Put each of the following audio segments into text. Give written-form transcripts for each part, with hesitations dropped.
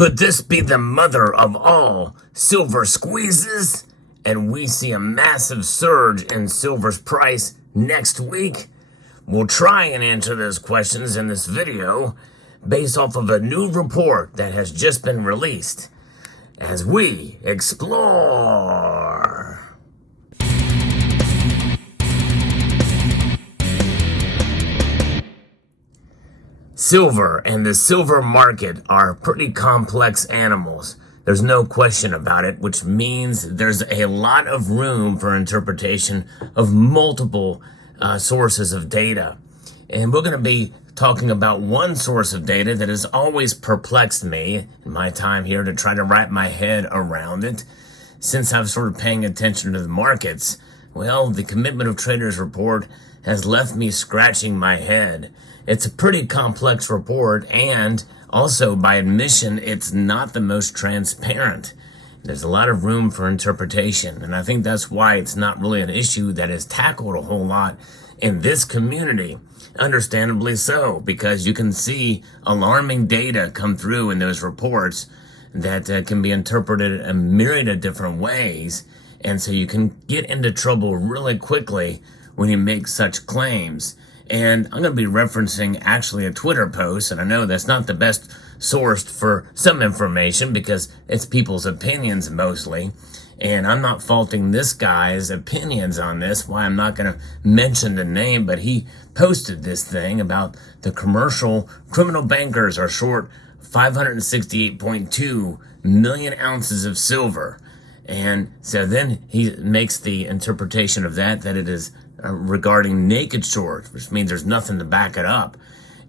Could this be the mother of all silver squeezes? And we see a massive surge in silver's price next week? We'll try and answer those questions in this video based off of a new report that has just been released as we explore. Silver and the silver market are pretty complex animals. There's no question about it, which means there's a lot of room for interpretation of multiple sources of data. And we're going to be talking about one source of data that has always perplexed me in my time here to try to wrap my head around it. Since I've started paying attention to the markets, well, the Commitment of Traders report has left me scratching my head. It's a pretty complex report, and also, by admission, it's not the most transparent. There's a lot of room for interpretation, and I think that's why it's not really an issue that is tackled a whole lot in this community. Understandably so, because you can see alarming data come through in those reports that can be interpreted a myriad of different ways, and so you can get into trouble really quickly when you make such claims. And I'm going to be referencing actually a Twitter post, and I know that's not the best sourced for some information because it's people's opinions mostly. And I'm not faulting this guy's opinions on this, why I'm not going to mention the name, but he posted this thing about the commercial criminal bankers are short 568.2 million ounces of silver. And so then he makes the interpretation of that it is regarding naked shorts, which means there's nothing to back it up.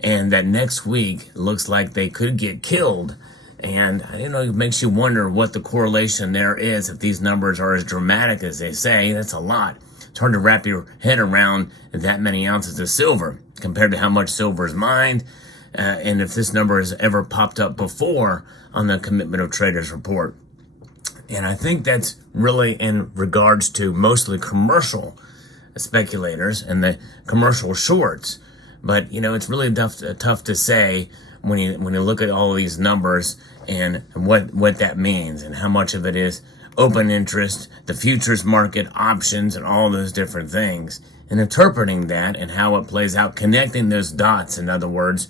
And that next week looks like they could get killed. And, it makes you wonder what the correlation there is. If these numbers are as dramatic as they say, that's a lot. It's hard to wrap your head around that many ounces of silver compared to how much silver is mined. And if this number has ever popped up before on the Commitment of Traders report. And I think that's really in regards to mostly commercial speculators and the commercial shorts. But, it's really tough to say when you look at all of these numbers and what that means and how much of it is open interest, the futures market, options, and all those different things. And interpreting that and how it plays out, connecting those dots, in other words,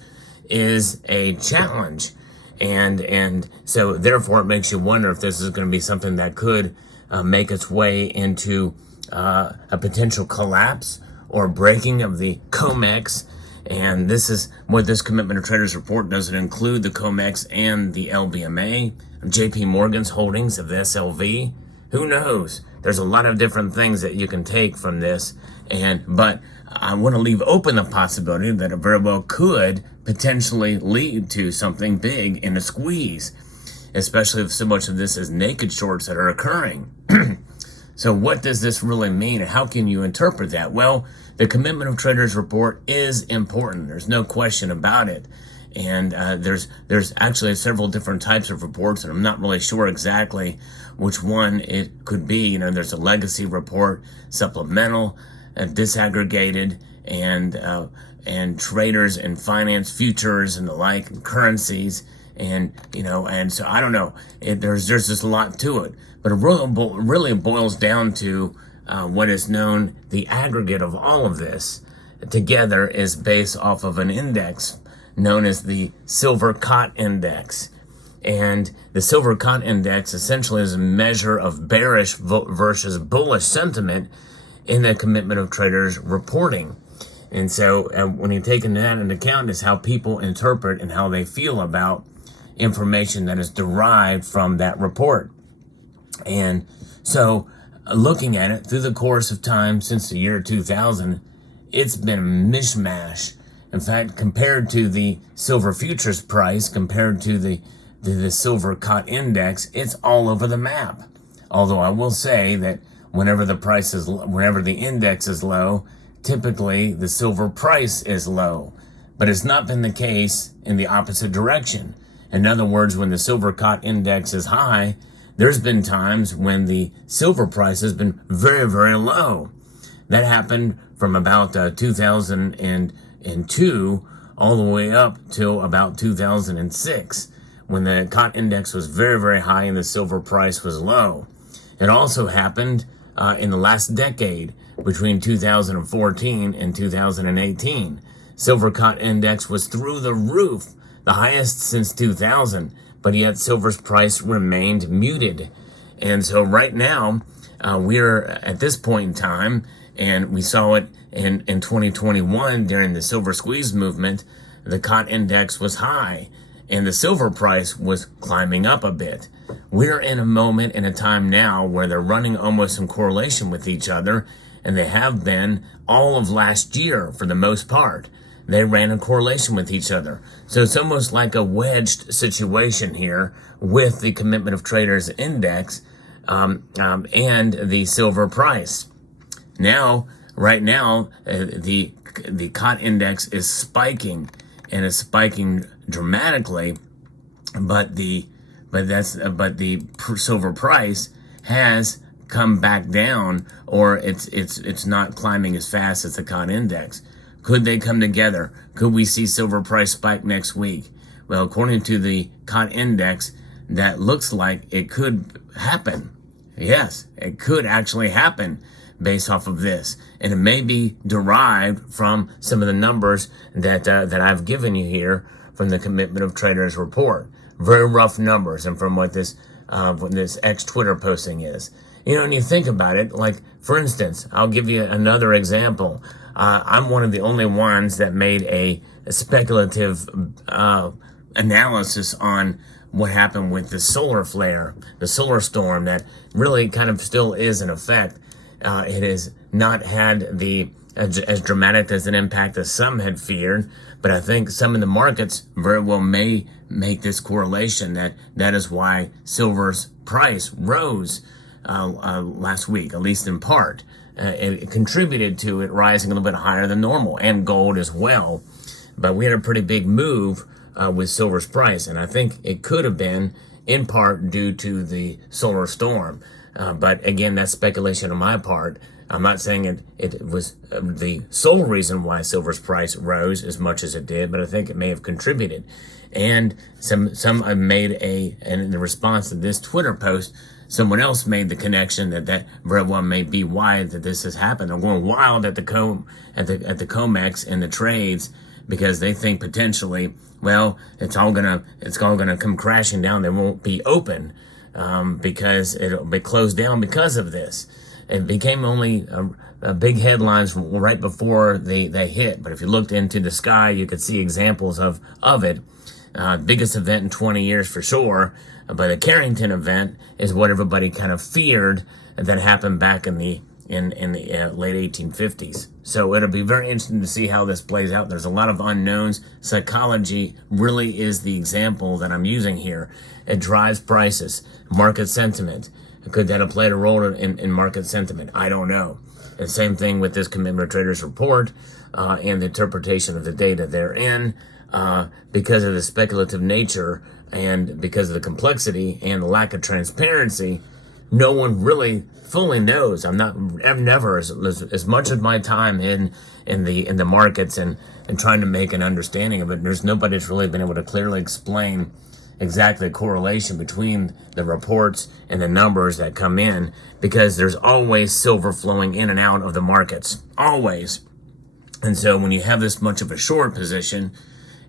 is a challenge. And so therefore it makes you wonder if this is going to be something that could make its way into a potential collapse or breaking of the COMEX. And this is what this Commitment of Traders report does. It include the COMEX and the LBMA, JP Morgan's holdings of the SLV. Who knows? There's a lot of different things that you can take from this. But I want to leave open the possibility that it very well could potentially lead to something big in a squeeze, especially if so much of this is naked shorts that are occurring. So what does this really mean, and how can you interpret that? Well, the Commitment of Traders report is important. There's no question about it. And there's actually several different types of reports, and I'm not really sure exactly which one it could be. There's a legacy report, supplemental, disaggregated, and traders and finance futures and the like, and currencies. And so I don't know. There's just a lot to it. But it really boils down to what is known, the aggregate of all of this together is based off of an index known as the Silver Cot Index. And the Silver Cot Index essentially is a measure of bearish versus bullish sentiment in the Commitment of Traders reporting. And so when you're taking that into account is how people interpret and how they feel about information that is derived from that report. And so looking at it through the course of time since the year 2000, it's been a mishmash. In fact, compared to the silver futures price, compared to the Silver Cot Index, it's all over the map. Although I will say that whenever the index is low, typically the silver price is low. But it's not been the case in the opposite direction. In other words, when the Silver Cot Index is high, there's been times when the silver price has been very, very low. That happened from about 2002 all the way up till about 2006, when the cotton index was very, very high and the silver price was low. It also happened in the last decade between 2014 and 2018. Silver cotton index was through the roof, the highest since 2000, but yet silver's price remained muted. And so right now, we're at this point in time, and we saw it in 2021 during the silver squeeze movement, the cotton index was high and the silver price was climbing up a bit. We're in a moment in a time now where they're running almost in correlation with each other, and they have been all of last year for the most part. They ran in correlation with each other. So it's almost like a wedged situation here with the commitment of traders index and the silver price. Now, right now, the cotton index is spiking, and it's spiking dramatically, but the silver price has come back down, or it's not climbing as fast as the cotton index. Could they come together? Could we see silver price spike next week? Well, according to the cotton index, that looks like it could happen. Yes, it could actually happen based off of this. And it may be derived from some of the numbers that I've given you here from the Commitment of Traders report. Very rough numbers, and from what this ex-Twitter posting is. You know, when you think about it, like, for instance, I'll give you another example. I'm one of the only ones that made a speculative analysis on what happened with the solar flare, the solar storm that really kind of still is in effect. It has not had as dramatic as an impact as some had feared, but I think some in the markets very well may make this correlation that is why silver's price rose last week, at least in part. It contributed to it rising a little bit higher than normal, and gold as well. But we had a pretty big move with silver's price, and I think it could have been in part due to the solar storm. But again, that's speculation on my part. I'm not saying it was the sole reason why silver's price rose as much as it did, but I think it may have contributed. And some have made and in the response to this Twitter post, someone else made the connection that very well may be why that this has happened. They're going wild at the COMEX and the trades because they think potentially, well, it's all gonna come crashing down. They won't be open because it'll be closed down because of this. It became only big headlines right before they hit. But if you looked into the sky, you could see examples of it. Biggest event in 20 years for sure. But the Carrington event is what everybody kind of feared that happened back in the late 1850s. So it'll be very interesting to see how this plays out. There's a lot of unknowns. Psychology really is the example that I'm using here. It drives prices, market sentiment. Could that have played a role in market sentiment? I don't know. And same thing with this Commitment of Traders report and the interpretation of the data therein. Because of the speculative nature and because of the complexity and the lack of transparency, no one really fully knows. I've never as much of my time in the markets and trying to make an understanding of it. There's nobody that's really been able to clearly explain exactly the correlation between the reports and the numbers that come in, because there's always silver flowing in and out of the markets, always. And so when you have this much of a short position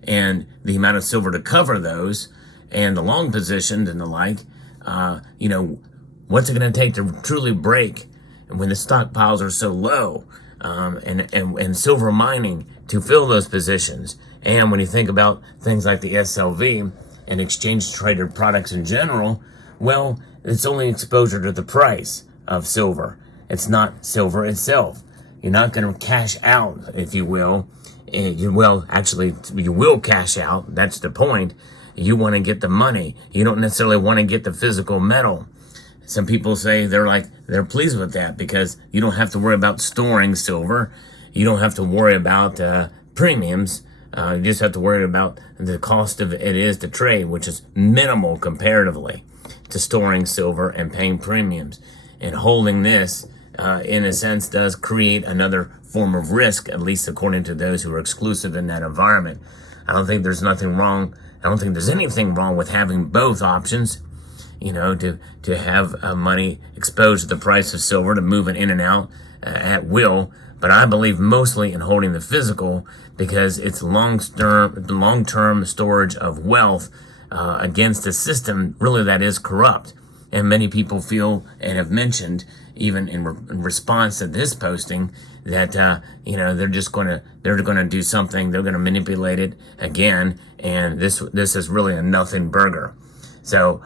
and the amount of silver to cover those and the long positions and the like, what's it going to take to truly break? And when the stockpiles are so low, and silver mining to fill those positions. And when you think about things like the SLV and exchange traded products in general, well, it's only exposure to the price of silver. It's not silver itself. You're not going to cash out, if you will. You will cash out. That's the point. You want to get the money. You don't necessarily want to get the physical metal. Some people say they're pleased with that because you don't have to worry about storing silver. You don't have to worry about premiums. You just have to worry about the cost of it is to trade, which is minimal comparatively to storing silver and paying premiums. And holding this, in a sense, does create another form of risk, at least according to those who are exclusive in that environment. I don't think there's nothing wrong I don't think there's anything wrong with having both options, to have money exposed to the price of silver, to move it in and out at will. But I believe mostly in holding the physical because it's long-term storage of wealth against a system really that is corrupt. And many people feel and have mentioned, even in response to this posting, that they're going to do something. They're going to manipulate it again, and this is really a nothing burger. So,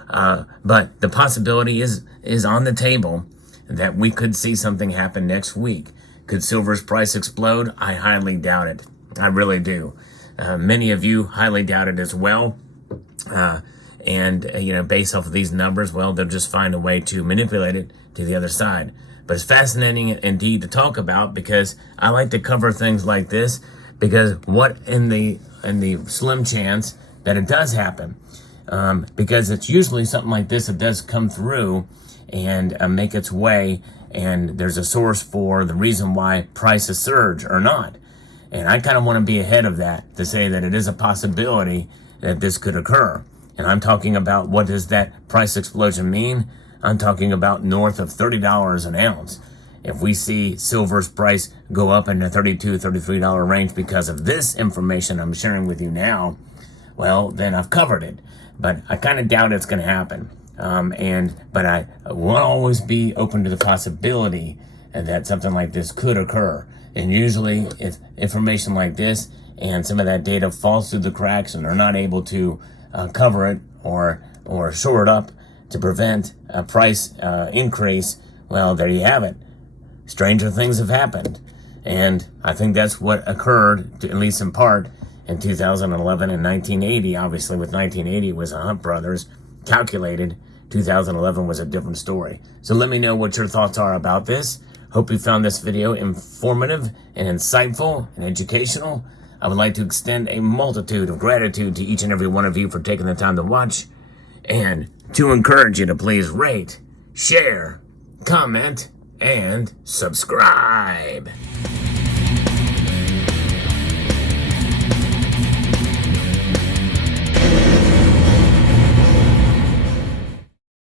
but the possibility is on the table that we could see something happen next week. Could silver's price explode? I highly doubt it. I really do. Many of you highly doubt it as well. Based off of these numbers, well, they'll just find a way to manipulate it to the other side. But it's fascinating indeed to talk about, because I like to cover things like this, because what in the slim chance that it does happen, because it's usually something like this that does come through and make its way, and there's a source for the reason why prices surge or not. And I kind of want to be ahead of that to say that it is a possibility that this could occur. And I'm talking about, what does that price explosion mean? I'm talking about north of $30 an ounce. If we see silver's price go up in the $32, $33 range because of this information I'm sharing with you now, well, then I've covered it. But I kind of doubt it's going to happen. But I will always be open to the possibility that something like this could occur. And usually it's information like this, and some of that data falls through the cracks and they're not able to cover it or shore it up to prevent a price increase. Well, there you have it. Stranger things have happened. And I think that's what occurred, at least in part, in 2011 and 1980. Obviously, with 1980, it was a Hunt Brothers calculated. 2011 was a different story. So let me know what your thoughts are about this. Hope you found this video informative and insightful and educational. I would like to extend a multitude of gratitude to each and every one of you for taking the time to watch, and to encourage you to please rate, share, comment, and subscribe.